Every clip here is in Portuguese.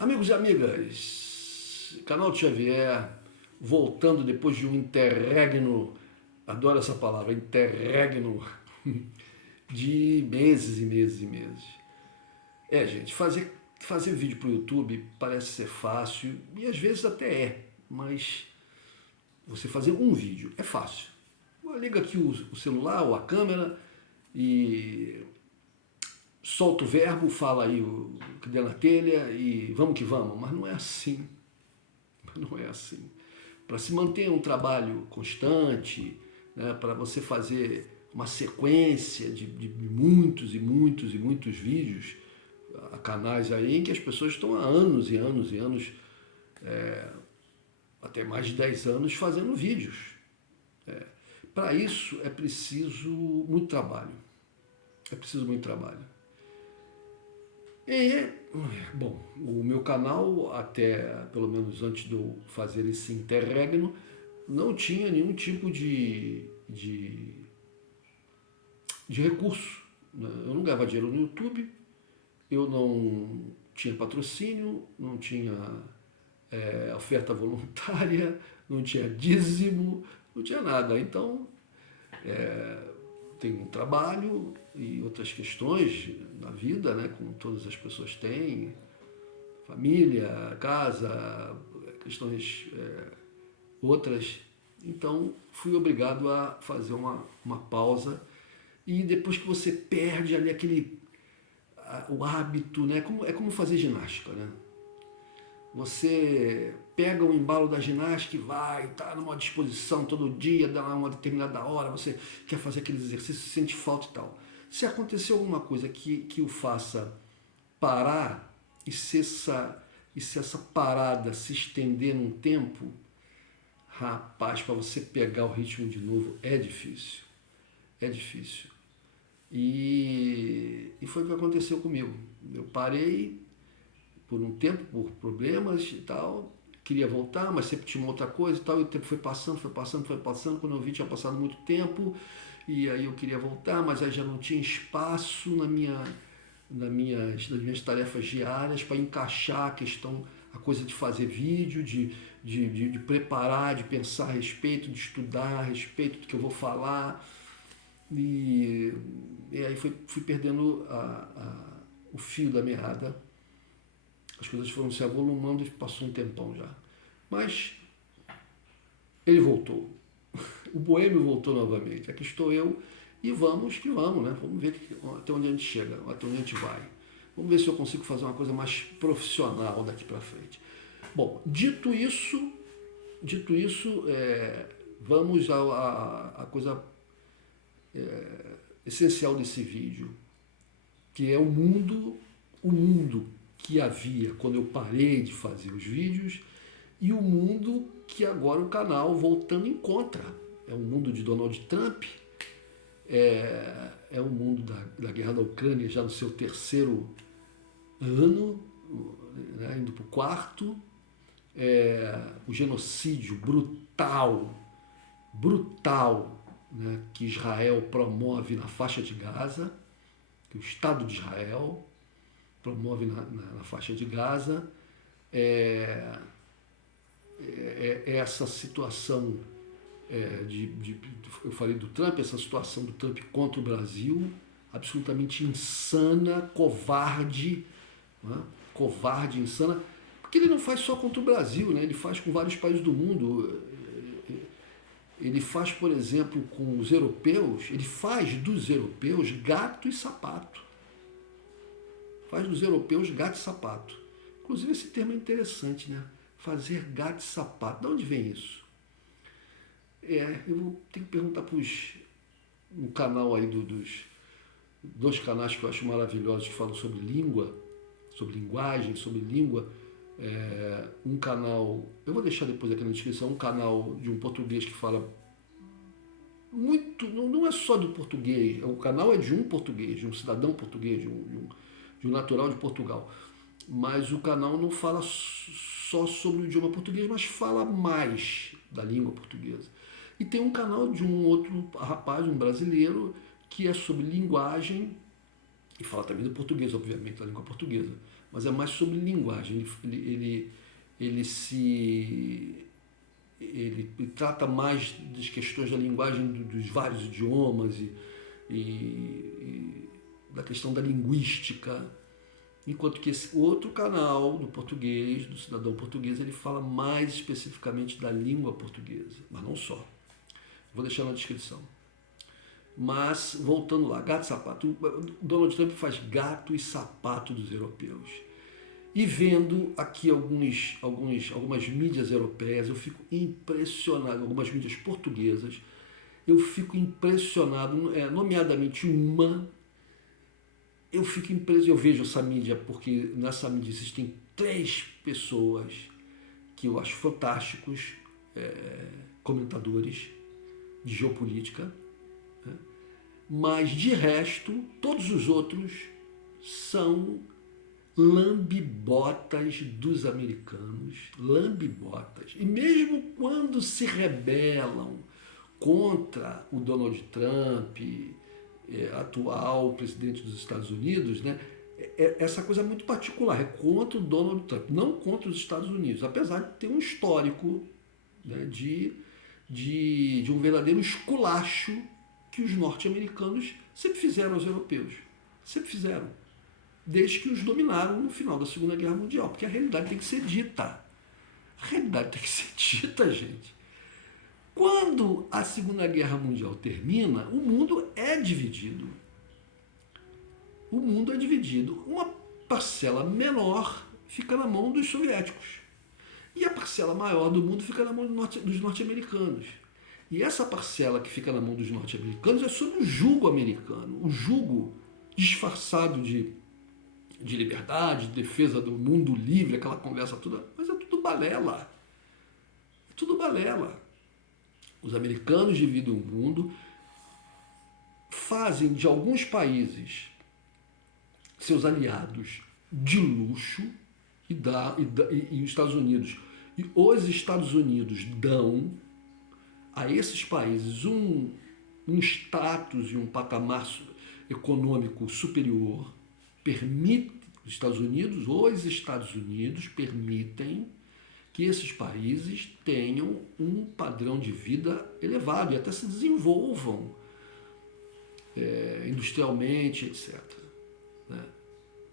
Amigos e amigas, canal Xavier, voltando depois de um interregno, adoro essa palavra, interregno, de meses e meses e meses. Gente, fazer vídeo para o YouTube parece ser fácil, e às vezes até é, mas você fazer um vídeo é fácil. Liga aqui o celular ou a câmera e solta o verbo, fala aí o que der na telha e vamos que vamos. Mas não é assim. Não é assim. Para se manter um trabalho constante, né, para você fazer uma sequência de muitos e muitos e muitos vídeos, há canais aí em que as pessoas estão há anos e anos e anos, até mais de 10 anos, fazendo vídeos. Para isso é preciso muito trabalho. É preciso muito trabalho. E, bom, o meu canal, até pelo menos antes de eu fazer esse interregno, não tinha nenhum tipo de recurso. Eu não ganhava dinheiro no YouTube, eu não tinha patrocínio, não tinha oferta voluntária, não tinha dízimo, não tinha nada. Então, tem um trabalho e outras questões na vida, né, como todas as pessoas têm, família, casa, questões outras. Então fui obrigado a fazer uma pausa e depois que você perde ali o hábito, né, é como fazer ginástica, né? Você pega o embalo da ginástica e vai, tá numa disposição todo dia, dá uma determinada hora, você quer fazer aqueles exercícios, sente falta e tal. Se acontecer alguma coisa que o faça parar e se essa parada se estender num tempo, rapaz, para você pegar o ritmo de novo é difícil. É difícil. E foi o que aconteceu comigo. Eu parei por um tempo, por problemas e tal, queria voltar, mas sempre tinha uma outra coisa e tal, e o tempo foi passando, foi passando, foi passando, quando eu vi tinha passado muito tempo, e aí eu queria voltar, mas aí já não tinha espaço nas minhas tarefas diárias para encaixar a coisa de fazer vídeo, de preparar, de pensar a respeito, de estudar a respeito do que eu vou falar, e aí fui perdendo o fio da meada. As coisas foram se avolumando e passou um tempão já. Mas ele voltou. O boêmio voltou novamente. Aqui estou eu e vamos que vamos, né? Vamos ver até onde a gente chega, até onde a gente vai. Vamos ver se eu consigo fazer uma coisa mais profissional daqui para frente. Bom, dito isso, vamos à coisa essencial desse vídeo, que é o mundo que havia quando eu parei de fazer os vídeos e o mundo que agora o canal voltando encontra. É o mundo de Donald Trump, é o mundo da guerra da Ucrânia já no seu terceiro ano, né, indo para o quarto, o genocídio brutal, né, que Israel promove na faixa de Gaza, que o Estado de Israel promove na faixa de Gaza, essa situação eu falei do Trump, essa situação do Trump contra o Brasil, absolutamente insana, covarde, né? Covarde, insana, porque ele não faz só contra o Brasil, né? Ele faz com vários países do mundo. Ele faz, por exemplo, com os europeus, ele faz dos europeus gato e sapato. Faz dos europeus gato e sapato. Inclusive esse termo é interessante, né? Fazer gato e sapato. De onde vem isso? Eu vou ter que perguntar para no canal aí dos dois canais que eu acho maravilhosos que falam sobre língua, sobre linguagem, sobre língua. Um canal, eu vou deixar depois aqui na descrição, um canal de um português que fala muito, não é só do português, o canal é de um português, de um cidadão português, de um natural de Portugal. Mas o canal não fala só sobre o idioma português, mas fala mais da língua portuguesa. E tem um canal de um outro rapaz, um brasileiro, que é sobre linguagem, e fala também do português, obviamente, da língua portuguesa. mas é mais sobre linguagem. Ele se ele trata mais das questões da linguagem dos vários idiomas e da questão da linguística, enquanto que esse outro canal do português, do cidadão português, ele fala mais especificamente da língua portuguesa, mas não só. Vou deixar na descrição. Mas, voltando lá, gato e sapato. Donald Trump faz gato e sapato dos europeus. E vendo aqui algumas mídias europeias, eu fico impressionado, algumas mídias portuguesas, eu fico impressionado, nomeadamente eu fico impressionado, eu vejo essa mídia, porque nessa mídia existem 3 pessoas que eu acho fantásticos, comentadores de geopolítica, né? Mas de resto, todos os outros são lambibotas dos americanos, lambibotas. E mesmo quando se rebelam contra o Donald Trump, atual presidente dos Estados Unidos, né? Essa coisa é muito particular, é contra o Donald Trump, não contra os Estados Unidos, apesar de ter um histórico, né, de um verdadeiro esculacho que os norte-americanos sempre fizeram aos europeus. Sempre fizeram. Desde que os dominaram no final da Segunda Guerra Mundial. Porque a realidade tem que ser dita. A realidade tem que ser dita, gente. Quando a Segunda Guerra Mundial termina, o mundo é dividido. O mundo é dividido. Uma parcela menor fica na mão dos soviéticos. E a parcela maior do mundo fica na mão dos norte-americanos. E essa parcela que fica na mão dos norte-americanos é sob o jugo americano. O jugo disfarçado de liberdade, de defesa do mundo livre, aquela conversa toda. Mas é tudo balela. É tudo balela. Os americanos dividem o mundo, fazem de alguns países seus aliados de luxo e os Estados Unidos. E os Estados Unidos dão a esses países um status e um patamar econômico superior, os Estados Unidos permitem que esses países tenham um padrão de vida elevado e até se desenvolvam industrialmente, etc. Né?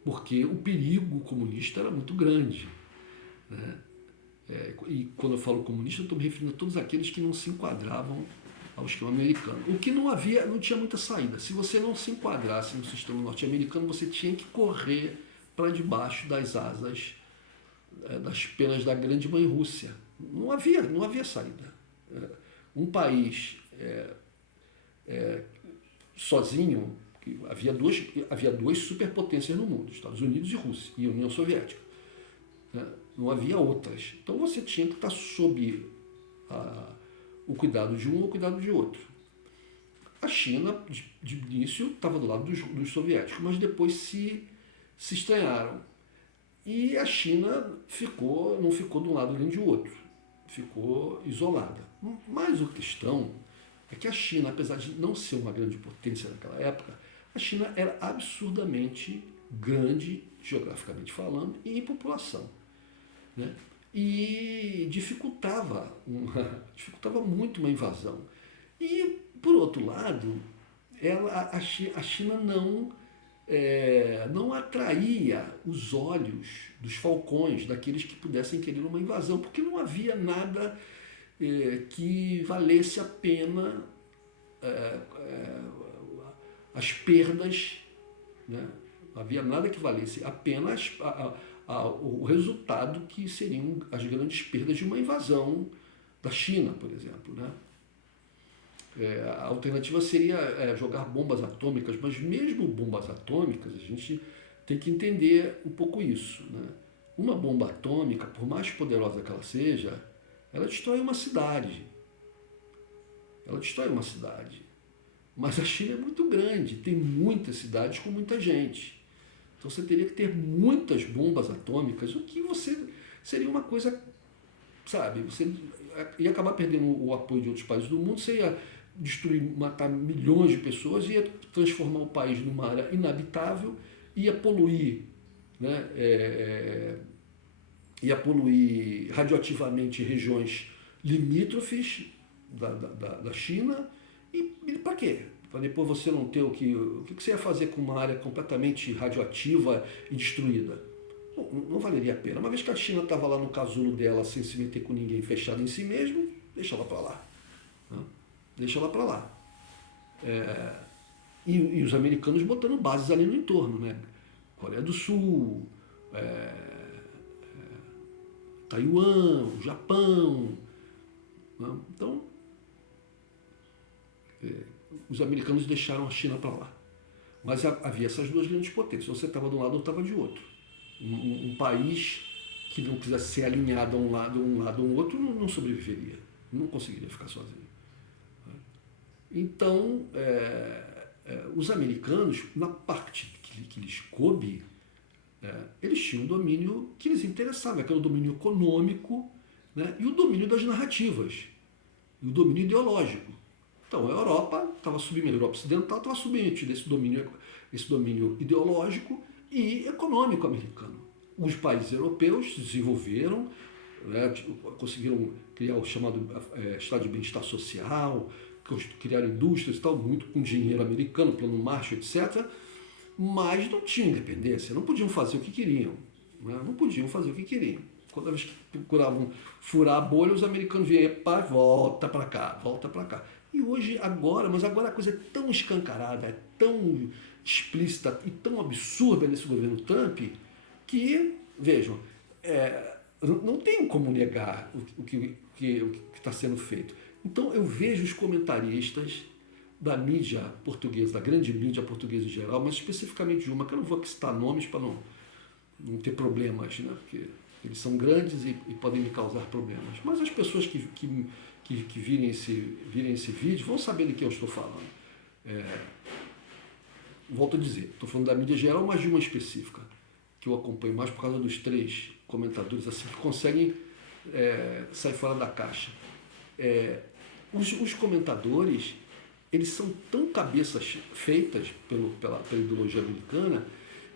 Porque o perigo comunista era muito grande. Né? E quando eu falo comunista, eu estou me referindo a todos aqueles que não se enquadravam ao esquema americano. O que não tinha muita saída. Se você não se enquadrasse no sistema norte-americano, você tinha que correr para debaixo das asas, das penas da grande mãe Rússia. Não havia saída. Um país sozinho, havia duas superpotências no mundo, Estados Unidos e Rússia, e União Soviética. Não havia outras. Então você tinha que estar sob o cuidado de um ou o cuidado de outro. A China, de início, estava do lado dos soviéticos, mas depois se estranharam. E a China não ficou de um lado nem de outro. Ficou isolada. Mas a questão é que a China, apesar de não ser uma grande potência naquela época, a China era absurdamente grande, geograficamente falando, e em população. Né? E dificultava muito uma invasão. E, por outro lado, a China não atraía os olhos dos falcões, daqueles que pudessem querer uma invasão, porque não havia nada que valesse a pena as perdas, né? Não havia nada que valesse a pena o resultado que seriam as grandes perdas de uma invasão da China, por exemplo. Né? A alternativa seria jogar bombas atômicas, mas mesmo bombas atômicas, a gente tem que entender um pouco isso. Né? Uma bomba atômica, por mais poderosa que ela seja, ela destrói uma cidade. Mas a China é muito grande, tem muitas cidades com muita gente. Então você teria que ter muitas bombas atômicas, o que seria uma coisa, sabe, você ia acabar perdendo o apoio de outros países do mundo, você ia destruir, matar milhões de pessoas, ia transformar o país numa área inabitável, ia poluir né? Ia poluir radioativamente regiões limítrofes da China. E para quê? Para depois você não ter o que você ia fazer com uma área completamente radioativa e destruída? Bom, não valeria a pena. Uma vez que a China estava lá no casulo dela, sem se meter com ninguém, fechada em si mesmo, deixa ela para lá. Né? Deixa ela para lá. E os americanos botando bases ali no entorno, né? Coreia do Sul, Taiwan, o Japão. Né? Então, os americanos deixaram a China para lá. Mas havia essas duas grandes potências. Você estava de um lado ou estava de outro. Um país que não quisesse ser alinhado a um lado ou um outro não sobreviveria. Não conseguiria ficar sozinho. Então, os americanos, na parte que lhes coube, eles tinham um domínio que lhes interessava, que era o domínio econômico, né, e o domínio das narrativas, e o domínio ideológico. Então, a Europa estava submetida, a Europa Ocidental estava submetida a esse domínio ideológico e econômico americano. Os países europeus se desenvolveram, né, conseguiram criar o chamado estado de bem-estar social, criaram indústrias e tal, muito com dinheiro americano, plano Marshall, etc., mas não tinham independência, não podiam fazer o que queriam. Né? Não podiam fazer o que queriam. Quando eles procuravam furar a bolha, os americanos vinham, pá, volta para cá, volta para cá. E hoje, mas agora a coisa é tão escancarada, é tão explícita e tão absurda nesse governo Trump, que, vejam, não tem como negar o que está sendo feito. Então eu vejo os comentaristas da mídia portuguesa, da grande mídia portuguesa em geral, mas especificamente de uma, que eu não vou aqui citar nomes para não ter problemas, né? Porque eles são grandes e podem me causar problemas. Mas as pessoas que virem esse vídeo vão saber de que eu estou falando. Volto a dizer, estou falando da mídia geral, mas de uma específica, que eu acompanho mais por causa dos 3 comentadores assim, que conseguem sair fora da caixa. Os comentadores, eles são tão cabeças feitas pela ideologia americana,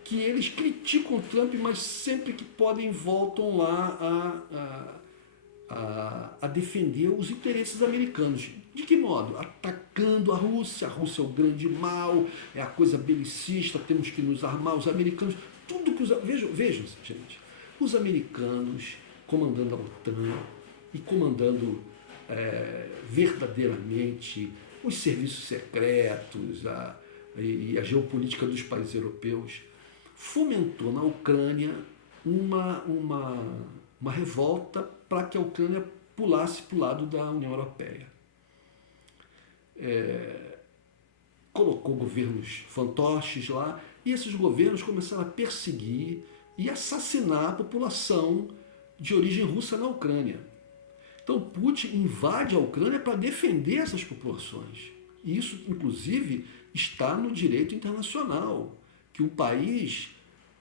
que eles criticam o Trump, mas sempre que podem voltam lá a defender os interesses americanos. De que modo? Atacando a Rússia é o grande mal, é a coisa belicista, temos que nos armar, os americanos, tudo que vejam, gente, os americanos comandando a OTAN e comandando verdadeiramente os serviços secretos e a geopolítica dos países europeus, fomentou na Ucrânia uma revolta para que a Ucrânia pulasse para o lado da União Europeia. Colocou governos fantoches lá, e esses governos começaram a perseguir e assassinar a população de origem russa na Ucrânia. Então Putin invade a Ucrânia para defender essas populações. E isso, inclusive, está no direito internacional, que um país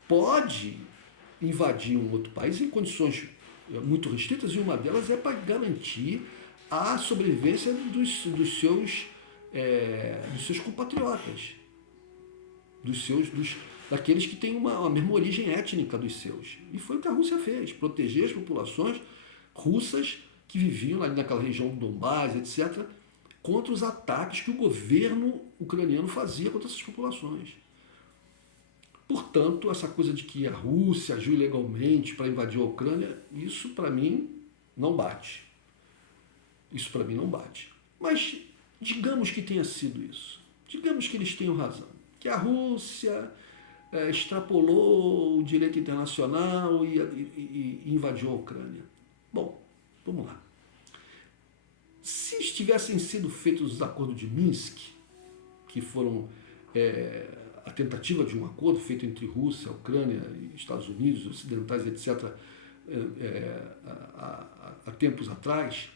pode invadir um outro país em condições muito restritas, e uma delas é para garantir a sobrevivência dos seus compatriotas, daqueles que têm a mesma origem étnica dos seus. E foi o que a Rússia fez, proteger as populações russas que viviam ali naquela região do Donbás, etc., contra os ataques que o governo ucraniano fazia contra essas populações. Portanto, essa coisa de que a Rússia agiu ilegalmente para invadir a Ucrânia, isso para mim não bate. Isso para mim não bate. Mas digamos que tenha sido isso. Digamos que eles tenham razão. Que a Rússia extrapolou o direito internacional e invadiu a Ucrânia. Bom, vamos lá. Se tivessem sido feitos os acordos de Minsk, que foram a tentativa de um acordo feito entre Rússia, Ucrânia, Estados Unidos, ocidentais, etc., há tempos atrás,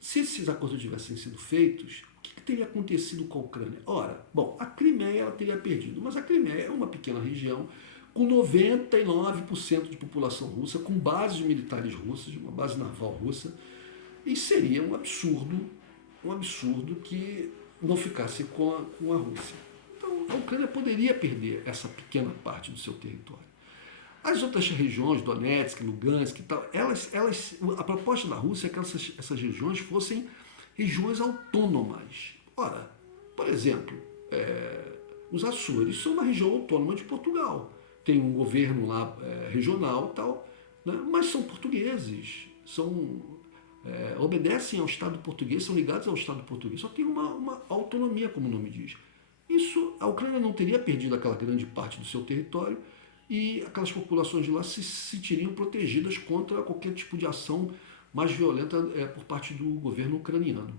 se esses acordos tivessem sido feitos, o que teria acontecido com a Ucrânia? Ora, bom, a Crimeia ela teria perdido, mas a Crimeia é uma pequena região com 99% de população russa, com bases militares russas, uma base naval russa, e seria um absurdo que não ficasse com a Rússia. Então, a Ucrânia poderia perder essa pequena parte do seu território. As outras regiões, Donetsk, Lugansk e tal, a proposta da Rússia é que essas regiões fossem regiões autônomas. Ora, por exemplo, os Açores são uma região autônoma de Portugal. Tem um governo lá regional e tal, né? Mas são portugueses, obedecem ao Estado português, são ligados ao Estado português, só tem uma autonomia, como o nome diz. Isso, a Ucrânia não teria perdido aquela grande parte do seu território e aquelas populações de lá se sentiriam protegidas contra qualquer tipo de ação mais violenta por parte do governo ucraniano.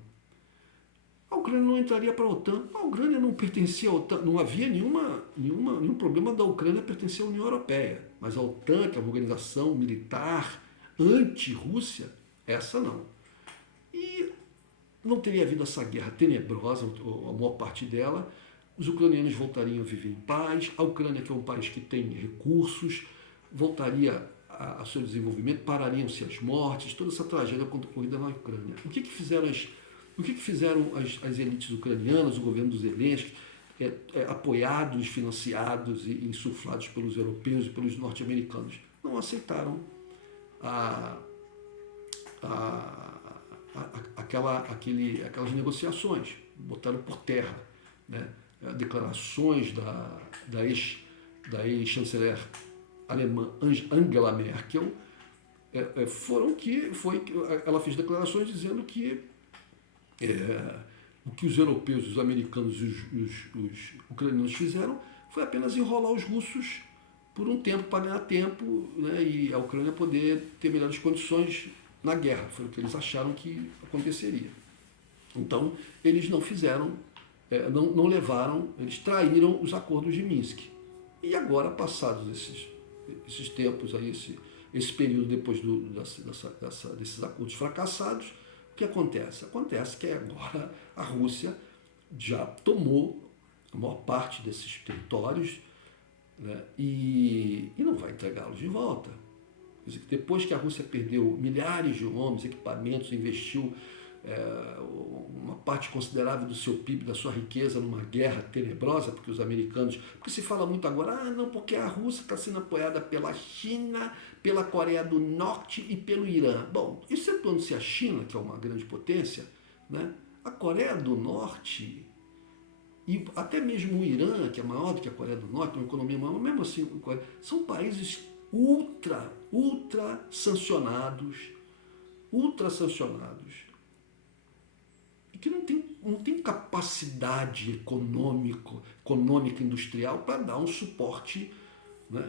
A Ucrânia não entraria para a OTAN. A Ucrânia não pertencia à OTAN. Não havia nenhum problema da Ucrânia pertencer à União Europeia. Mas a OTAN, que é uma organização militar anti-Rússia, essa não. E não teria havido essa guerra tenebrosa, a maior parte dela. Os ucranianos voltariam a viver em paz. A Ucrânia, que é um país que tem recursos, voltaria ao seu desenvolvimento, parariam-se as mortes, toda essa tragédia ocorrida na Ucrânia. O que fizeram as elites ucranianas, o governo dos Zelensky, apoiados, financiados e insuflados pelos europeus e pelos norte-americanos? Não aceitaram aquelas negociações, botaram por terra, né? Declarações da ex-chanceler alemã Angela Merkel ela fez declarações dizendo que o que os europeus, os americanos e os ucranianos fizeram foi apenas enrolar os russos por um tempo, para ganhar tempo, né, e a Ucrânia poder ter melhores condições na guerra. Foi o que eles acharam que aconteceria. Então, eles não fizeram, não levaram, eles traíram os acordos de Minsk. E agora, passados esses tempos, aí, esse período depois desses acordos fracassados, o que acontece? Acontece que agora a Rússia já tomou a maior parte desses territórios, né, e não vai entregá-los de volta. Quer dizer, depois que a Rússia perdeu milhares de homens, equipamentos, investiu uma parte considerável do seu PIB, da sua riqueza, numa guerra tenebrosa, porque os americanos... Porque se fala muito agora, não, porque a Rússia está sendo apoiada pela China, pela Coreia do Norte e pelo Irã. Bom, excetuando-se a China, que é uma grande potência, né, a Coreia do Norte e até mesmo o Irã, que é maior do que a Coreia do Norte, uma economia maior, mesmo assim, são países ultra sancionados, e que não tem capacidade econômica industrial para dar um suporte, né,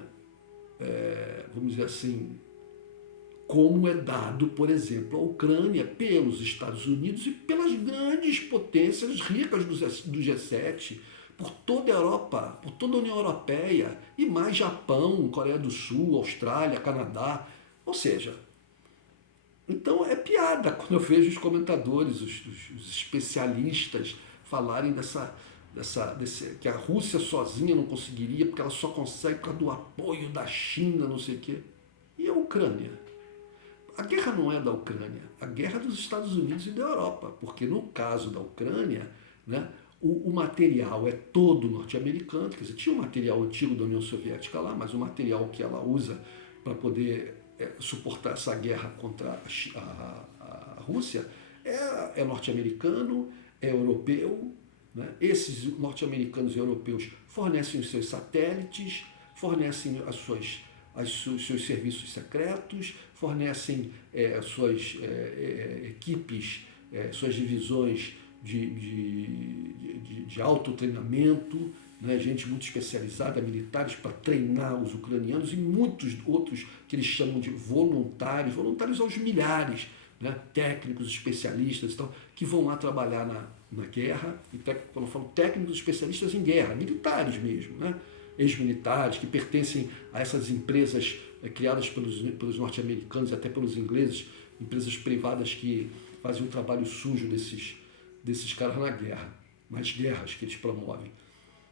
vamos dizer assim, como é dado, por exemplo, à Ucrânia pelos Estados Unidos e pelas grandes potências ricas do G7, por toda a Europa, por toda a União Europeia, e mais Japão, Coreia do Sul, Austrália, Canadá. Ou seja, então é piada quando eu vejo os comentadores, os especialistas falarem que a Rússia sozinha não conseguiria, porque ela só consegue por causa do apoio da China, não sei o quê. E a Ucrânia? A guerra não é da Ucrânia, a guerra é dos Estados Unidos e da Europa, porque no caso da Ucrânia, né, o material é todo norte-americano, quer dizer, tinha um material antigo da União Soviética lá, mas o material que ela usa para poder suportar essa guerra contra a Rússia é norte-americano, é europeu, né? Esses norte-americanos e europeus fornecem os seus satélites, fornecem os seus serviços secretos, fornecem suas equipes, suas divisões de autotreinamento, né, gente muito especializada, militares, para treinar os ucranianos, e muitos outros que eles chamam de voluntários aos milhares, né, técnicos, especialistas e tal, que vão lá trabalhar na guerra, e quando eu falo técnicos, especialistas em guerra, militares mesmo, né, ex-militares, que pertencem a essas empresas criadas pelos norte-americanos e até pelos ingleses, empresas privadas que fazem um trabalho sujo desses caras nas guerras que eles promovem.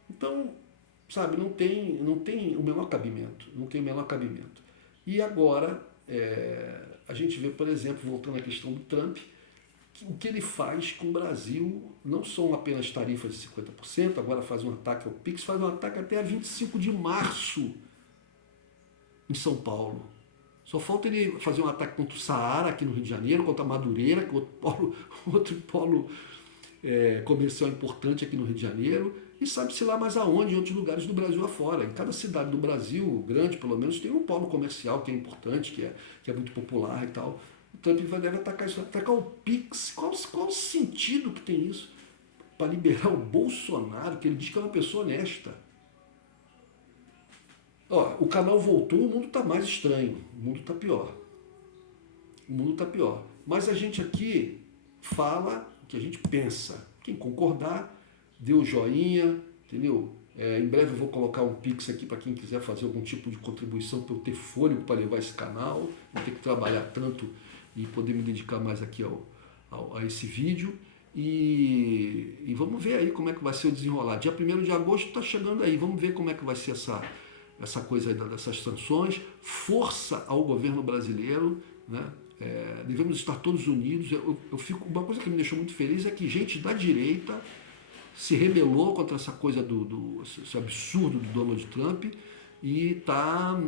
Então, sabe, não tem o menor cabimento, E agora, a gente vê, por exemplo, voltando à questão do Trump, o que ele faz com o Brasil, não são apenas tarifas de 50%, agora faz um ataque ao PIX, faz um ataque até a 25 de março. em São Paulo. Só falta ele fazer um ataque contra o Saara, aqui no Rio de Janeiro, contra a Madureira, que é outro polo comercial importante aqui no Rio de Janeiro, e sabe-se lá mais aonde, em outros lugares do Brasil afora. Em cada cidade do Brasil, grande pelo menos, tem um polo comercial que é importante, que é muito popular e tal. O Trump deve atacar isso, atacar o Pix. Qual o sentido que tem isso? Para liberar o Bolsonaro, que ele diz que é uma pessoa honesta. Ó, o canal voltou, o mundo está mais estranho, o mundo está pior. O mundo está pior. Mas a gente aqui fala o que a gente pensa. Quem concordar, dê o joinha, entendeu? Em breve eu vou colocar um Pix aqui para quem quiser fazer algum tipo de contribuição para eu ter fôlego para levar esse canal, não ter que trabalhar tanto e poder me dedicar mais aqui a esse vídeo. E vamos ver aí como é que vai ser o desenrolar. Dia 1º de agosto está chegando aí, vamos ver como é que vai ser essa coisa aí dessas sanções. Força ao governo brasileiro, né? Devemos estar todos unidos. Uma coisa que me deixou muito feliz é que gente da direita se rebelou contra essa coisa esse absurdo do Donald Trump e está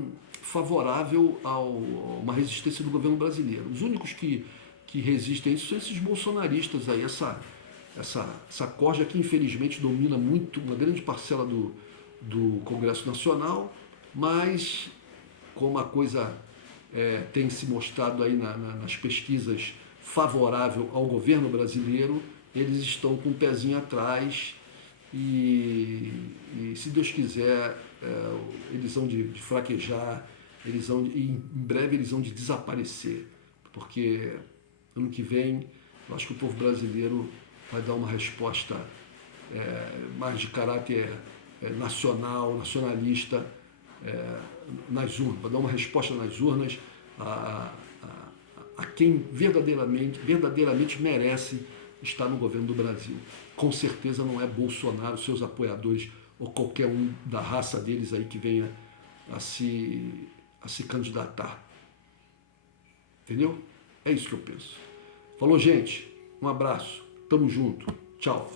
favorável a uma resistência do governo brasileiro. Os únicos que resistem a isso são esses bolsonaristas aí, essa corja que infelizmente domina muito uma grande parcela do Congresso Nacional, mas como a coisa tem se mostrado aí nas pesquisas favorável ao governo brasileiro, eles estão com o pezinho atrás e se Deus quiser, eles vão de fraquejar, e em breve eles vão de desaparecer, porque ano que vem eu acho que o povo brasileiro vai dar uma resposta mais de caráter nacionalista, nas urnas, vai dar uma resposta nas urnas a quem verdadeiramente merece estar no governo do Brasil. Com certeza não é Bolsonaro, seus apoiadores ou qualquer um da raça deles aí que venha a se candidatar. Entendeu? É isso que eu penso. Falou, gente. Um abraço. Tamo junto. Tchau.